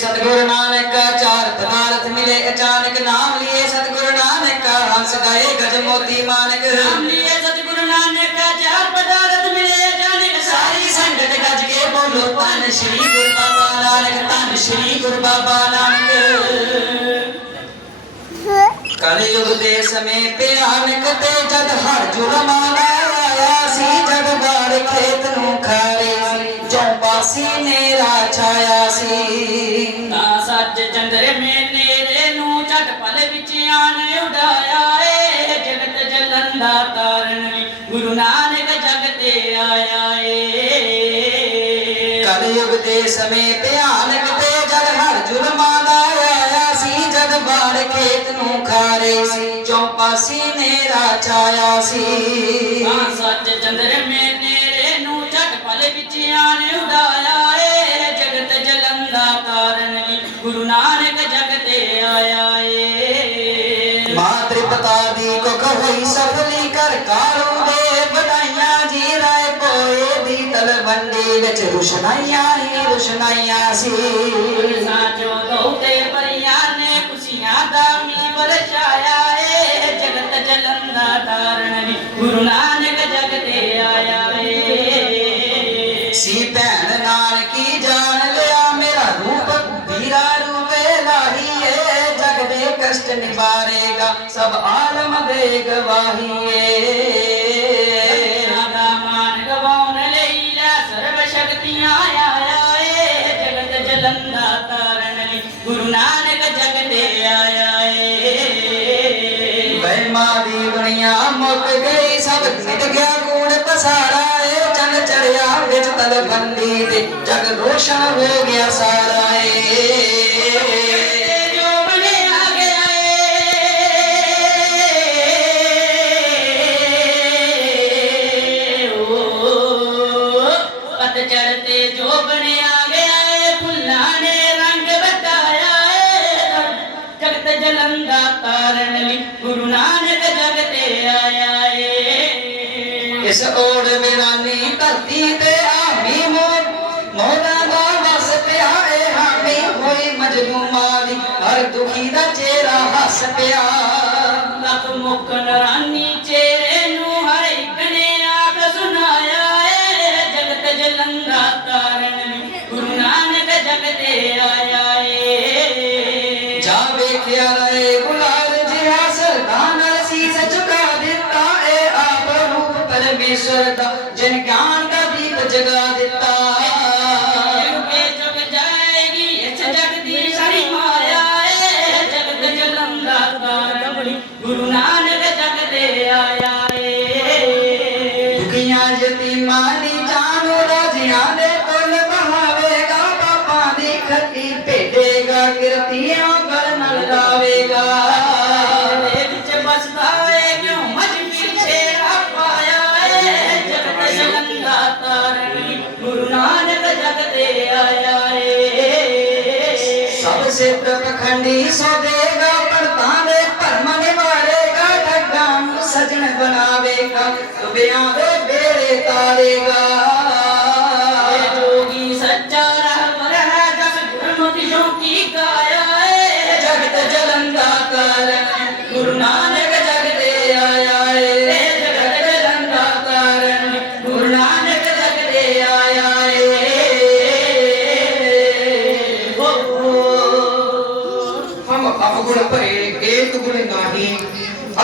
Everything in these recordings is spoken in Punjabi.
ਸਤਗੁਰ ਨਾਨਕ ਚਾਰ ਪਦਾਰਥ ਮਿਲੇ ਅਚਾਨਕ ਨਾਮ ਲਿਏ ਸਤਗੁਰ ਨਾਨਕ ਹੰਸ ਗਏ ਗਜ ਮੋਤੀ ਮਾਨਕ। ਨਾਮ ਲਿਏ ਸਤਗੁਰ ਨਾਨਕ ਚਾਰ ਪਦਾਰਥ ਮਿਲੇ ਅਚਾਨਕ ਸਾਰੀ ਸੰਗਤ ਗੱਜ ਕੇ ਬੋਲੋ ਧੰਨ ਸ਼੍ਰੀ ਗੁਰੂ ਬਾਬਾ ਨਾਨਕ ਧੰਨ ਸ਼੍ਰੀ ਗੁਰੂ ਬਾਬਾ ਨਾਨਕ। ਕਲਯੁਗ ਦੇ ਸਮੇਂ ਭਿਆਨਕ ਤੇ ਜਦ ਹਰ ਜੁਰਮਾਨਾ ਆਇਆ ਸੀ ਜਗ ਬਾਰ ਖੇਤ ਨੂੰ ਖਾਰੇ। ਜੋ ਪਾਸੀ ਨੇਰਾ ਛਾਇਆ ਸੀ। ਨਾ ਸੱਚ ਚੰਦਰੇ ਮੇ ਨੇਰੇ ਨੂੰ ਝਟ ਪਲ ਵਿੱਚ ਆਣ ਉਡਾਇਆ ਏ। ਜਗਤ ਜਲਨ ਦਾ ਤਾਰਨ ਵੀ ਗੁਰੂ ਨਾਨਕ ਜਗ ਤੇ ਆਇਆ ਏ। ਕਲਯੁਗ ਦੇ ਸਮੇਂ ਭਿਆਨਕ ਤੇ ਜਦ ਹਰ ਜ਼ੁਲਮਾਂ ਦਾ ਆਇਆ ਸੀ। ਜਦ ਬਾੜ ਖੇਤ ਨੂੰ ਖਾਰੇ ਸੀ ਚੌਪਾਸੀ ਨੇਰਾ ਛਾਇਆ ਸੀ। ਨਾ ਸੱਚ ਚੰਦਰੇ ਮੇ ਨੇਰੇ ਨੂੰ ਝਟ ਵਿੱਚ ਆਣ ਉਡਾਇਆ ਏ ਜਗਤ ਜਲਨ ਦਾ ਤਾਰਨ ਵੀ ਗੁਰੂ ਨਾਨਕ ਜਗ ਤੇ ਆਇਆ ਏ। ਮਾਤ੍ਰ ਪਿਤਾ ਦੀ ਕੁਖ ਹੋਈ ਸਫਲੀ ਕਰ ਕਾਲੂ ਦੇ ਵਧਾਈਆਂ ਜੀ ਰਾਏ ਪੋਏ ਦੀ ਤਲਵੰਡੀ ਵਿੱਚ ਰੁਸ਼ਨਾਈਆਂ ਹੀ ਰੁਸ਼ਨਾਈਆਂ ਸੀ। ਸਾਚੋ ਦੋਤੇ ਦੇ ਨਿਵਾਰੇਗਾ ਸਭ ਆਲਮ ਦੇ ਗਵਾਹੀਏ ਦਾ ਮਾਨ ਗਵਾਉਣ ਲਈ ਲੈ ਸਰਬ ਸ਼ਕਤੀਆਂ ਆਇਆ ਏ ਜਗਤ ਜਲਨ ਦਾ ਤਾਰਨ ਵੀ ਗੁਰੂ ਨਾਨਕ ਜਗ ਤੇ ਆਇਆ ਏ ਵਹਿਮਾ ਦੀ ਦੁਨੀਆ ਮੁੱਕ ਗਈ ਸਭ ਜਲਨ ਦਾ ਤਾਰਨ ਵੀ ਗੁਰੂ ਨਾਨਕ ਜਗ ਤੇ ਆਇਆ ਏ। ਇਸ ਓੜ ਮੇਰਾਨੀ ਧਰਤੀ ਤੇ ਆਮੀ ਮੋ ਮੋਦਾ ਦਾ ਵਸ ਪਿਆ ਏ ਹਾਮੀ ਹੋਈ ਮਜਲੂਮਾ ਦੀ ਹਰ ਦੁਖੀ ਦਾ ਚਿਹਰਾ ਹੱਸ ਪਿਆ। ਲੱਖ ਮੁਖ ਨਰਾਨੀ され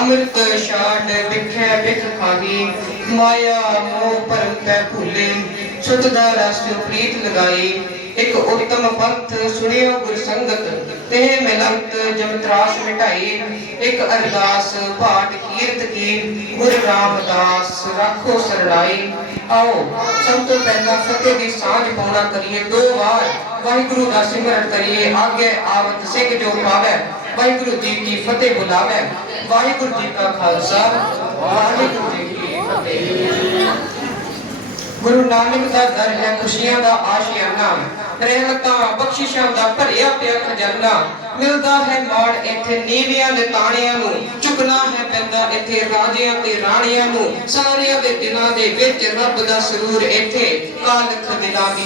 ਅੰਮ੍ਰਿਤ ਛਾੜ ਵਿਖੇ ਵਿਖ ਖਾਹੀ ਮਾਇਆ ਮੋਹ ਭਰਮ ਪੈ ਭੁੱਲੇ ਸੁਤ ਦਾ ਰਸ ਪ੍ਰੀਤ ਲਗਾਈ। ਇੱਕ ਉੱਤਮ ਪੰਥ ਸੁਣਿਓ ਗੁਰ ਸੰਗਤ, ਤੇ ਮਿਲੰਤ ਜਮ ਤਰਾਸ ਮਿਟਾਈ। ਇੱਕ ਅਰਦਾਸ ਪਾਠ ਕੀਰਤ ਕੀ, ਗੁਰ ਰਾਮਦਾਸ ਰੱਖੋ ਸਰਣਾਈ ਆਓ, ਸਭ ਤੋਂ ਪਹਿਲਾਂ ਫਤਿਹ ਦੀ ਸਾਂਝ ਪਾਉਣਾ ਕਰੀਏ। ਦੋ ਵਾਰ ਵਾਹਿਗੁਰੂ ਦਾ ਸਿਮਰਨ ਕਰੀਏ। ਆਗੇ ਆਵਤ ਸਿੰਘ ਜੋ ਪਾਵੇ ਵਾਹਿਗੁਰੂ ਜੀ ਕੀ ਫਤਿਹ ਬੁਲਾਵੇ। ਵਾਹਿਗੁਰੂ ਜੀ ਕਾ ਖਾਲਸਾ, ਵਾਹਿਗੁਰੂ ਜੀ ਕੀ ਫਤਿਹ। ਗੁਰੂ ਨਾਨਕ ਦਾ ਦਰ ਹੈ ਖੁਸ਼ੀਆਂ ਦਾ ਆਸ਼ਿਆਨਾ ਰਹਿਮਤਾਂ ਬਖਸ਼ਿਸ਼ਾਂ ਦਾ ਭਰਿਆ ਪਿਆ ਖਜ਼ਾਨਾ। ਮਿਲਦਾ ਹੈ ਮਾਣ ਇੱਥੇ ਨੀਵਿਆਂ ਦੇ ਤਾਣਿਆਂ ਨੂੰ, ਝੁਕਣਾ ਹੈ ਪੈਂਦਾ ਇੱਥੇ ਰਾਜਿਆਂ ਤੇ ਰਾਣੀਆਂ ਨੂੰ। ਸਾਰਿਆਂ ਦੇ ਦਿਲਾਂ ਦੇ ਵਿੱਚ ਰੱਬ ਦਾ ਸਰੂਰ ਇੱਥੇ, ਕਾਲਖ ਦਿਲਾਂ ਦੀ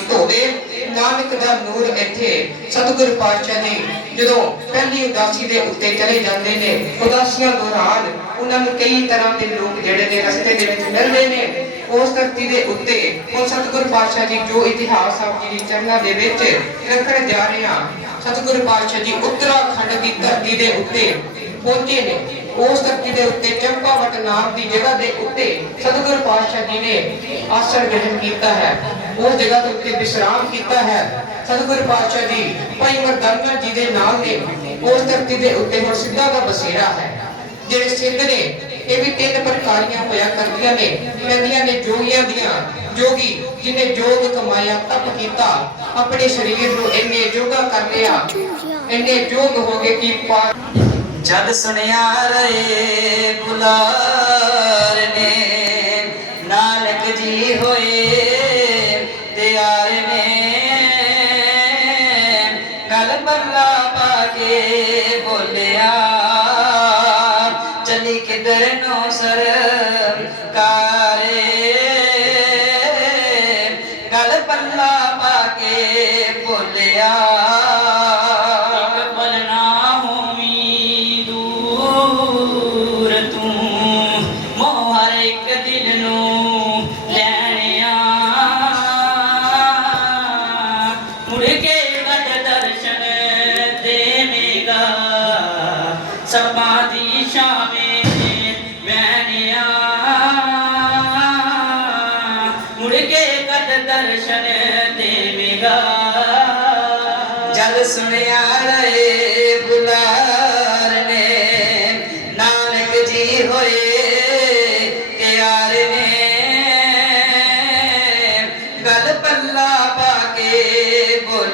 ਨਾਨਕ ਦਾ ਨੂਰ ਇੱਥੇ। ਸਤਿਗੁਰ ਪਾਤਸ਼ਾਹ ਜੀ ਜਦੋਂ ਪਹਿਲੀ ਉਦਾਸੀ ਦੇ ਉੱਤੇ ਚਲੇ ਜਾਂਦੇ ਨੇ, ਉਦਾਸੀਆਂ ਦੌਰਾਨ ਉਹਨਾਂ ਨੂੰ ਕਈ ਤਰ੍ਹਾਂ ਦੇ ਲੋਕ ਜਿਹੜੇ ਨੇ ਰਸਤੇ ਦੇ ਵਿੱਚ ਮਿਲਦੇ ਨੇ। ਉਸ ਧਰਤੀ ਦੇ ਉੱਤੇ ਉਹ ਸਤਿਗੁਰ ਪਾਤਸ਼ਾਹ ਜੀ ਜੋ ਇਤਿਹਾਸ ਆਪ ਜੀ ਦੀ ਚਰਨਾਂ ਦੇ ਵਿੱਚ ਰੱਖਣ ਜਾ ਰਹੇ ਹਾਂ ਸਤਿਗੁਰੂ ਪਾਤਸ਼ਾਹ ਜੀ ਉੱਤਰਾਖੰਡ ਦੀ ਧਰਤੀ ਦੇ ਉੱਤੇ ਪਹੁੰਚੇ ਨੇ। ਉਸ ਧਰਤੀ ਦੇ ਉੱਤੇ ਚੰਪਾਵਟ ਨਾਮ ਦੀ ਜਗ੍ਹਾ ਦੇ ਉੱਤੇ ਸਤਿਗੁਰ ਪਾਤਸ਼ਾਹ ਜੀ ਨੇ ਆਸਣ ਗ੍ਰਹਿਣ ਕੀਤਾ ਹੈ। ਉਸ ਜਗ੍ਹਾ ਦੇ ਉੱਤੇ ਵਿਸ਼ਰਾਮ ਕੀਤਾ ਹੈ। ਸਤਿਗੁਰ ਪਾਤਸ਼ਾਹ ਜੀ ਭਾਈ ਮਰਦਾਨਾ ਜੀ ਦੇ ਨਾਲ ਨੇ। ਉਸ ਧਰਤੀ ਦੇ ਉੱਤੇ ਹੁਣ ਸਿੱਧਾ ਦਾ ਬਸੇਰਾ ਹੈ। ਜਿਹੜੇ ਸਿੱਧ ਨੇ ਇਹ ਵੀ ਤਿੰਨ ਪ੍ਰਕਾਰੀਆਂ ਹੋਇਆ ਕਰਦੀਆਂ ਨੇ ਕਹਿੰਦੀਆਂ ਨੇ ਜੋਗੀਆਂ ਦੀਆਂ। ਜੋਗੀ ਜਿਹਨੇ ਜੋਗ ਕਮਾਇਆ, ਤਪ ਕੀਤਾ, ਆਪਣੇ ਸਰੀਰ ਨੂੰ ਇੰਨੇ ਜੋਗਾ ਕਰ ਲਿਆ। ਇੰਨੇ ਜੋਗ ਹੋ ਗਏ ਕਿ ਪਾ ਜਦ ਸੁਣਿਆ ਰਹੇ ਬੁਲਾਰ ਨੇ, ਨਾਨਕ ਜੀ ਹੋਏ ਤਿਆਰ ਨੇ, ਗਲ ਬੱਲਾ ਪਾ ਕੇ ਬੋਲਿਆ। ਚਲੀ ਕਿਧਰ ਨੂੰ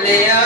ਕੇ ਬੋਲਿਆ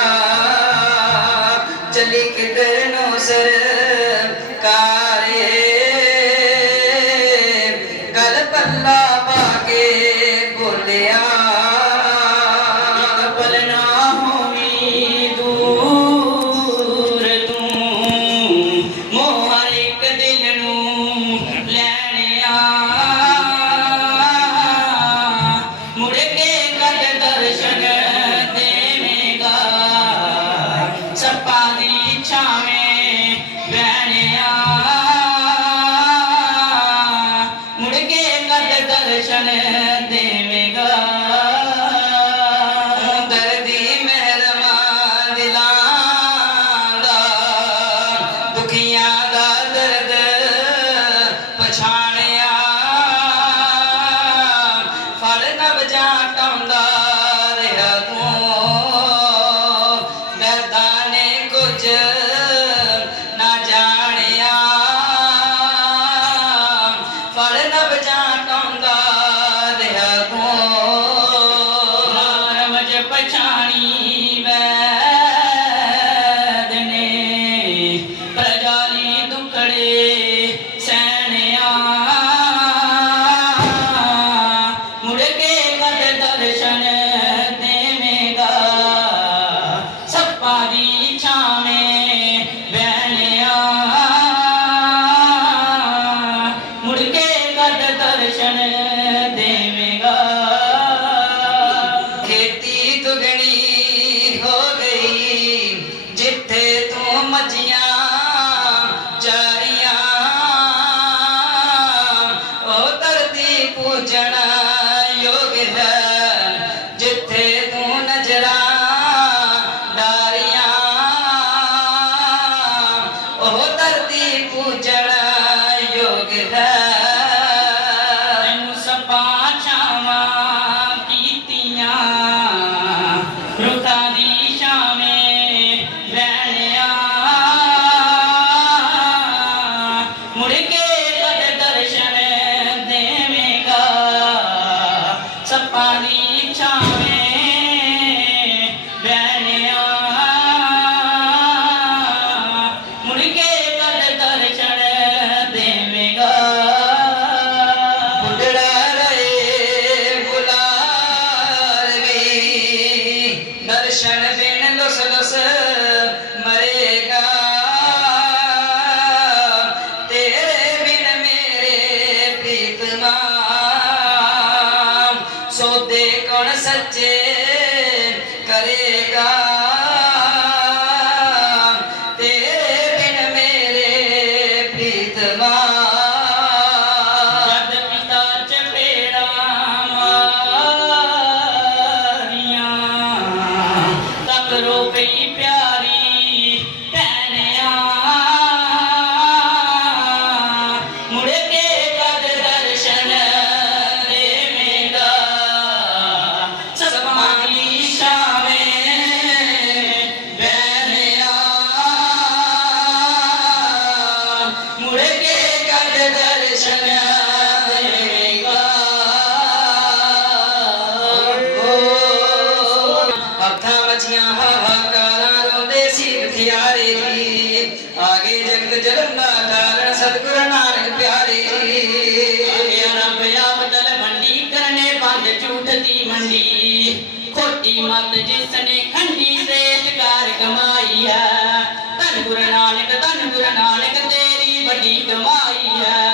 ਗੁਰੂ ਨਾਨਕ ਧੰਨ ਗੁਰੂ ਨਾਨਕ ਤੇਰੀ ਵੱਡੀ ਕਮਾਈ ਹੈ।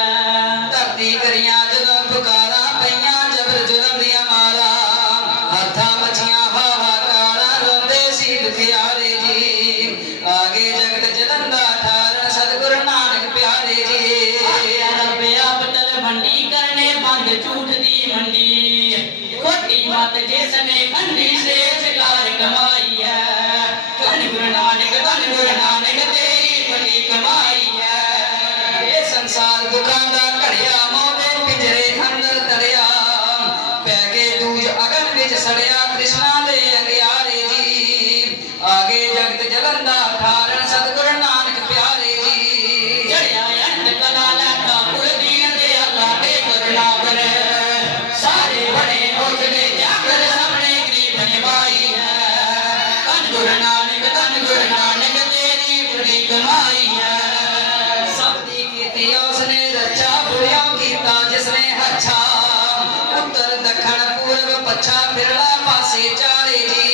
Sitarini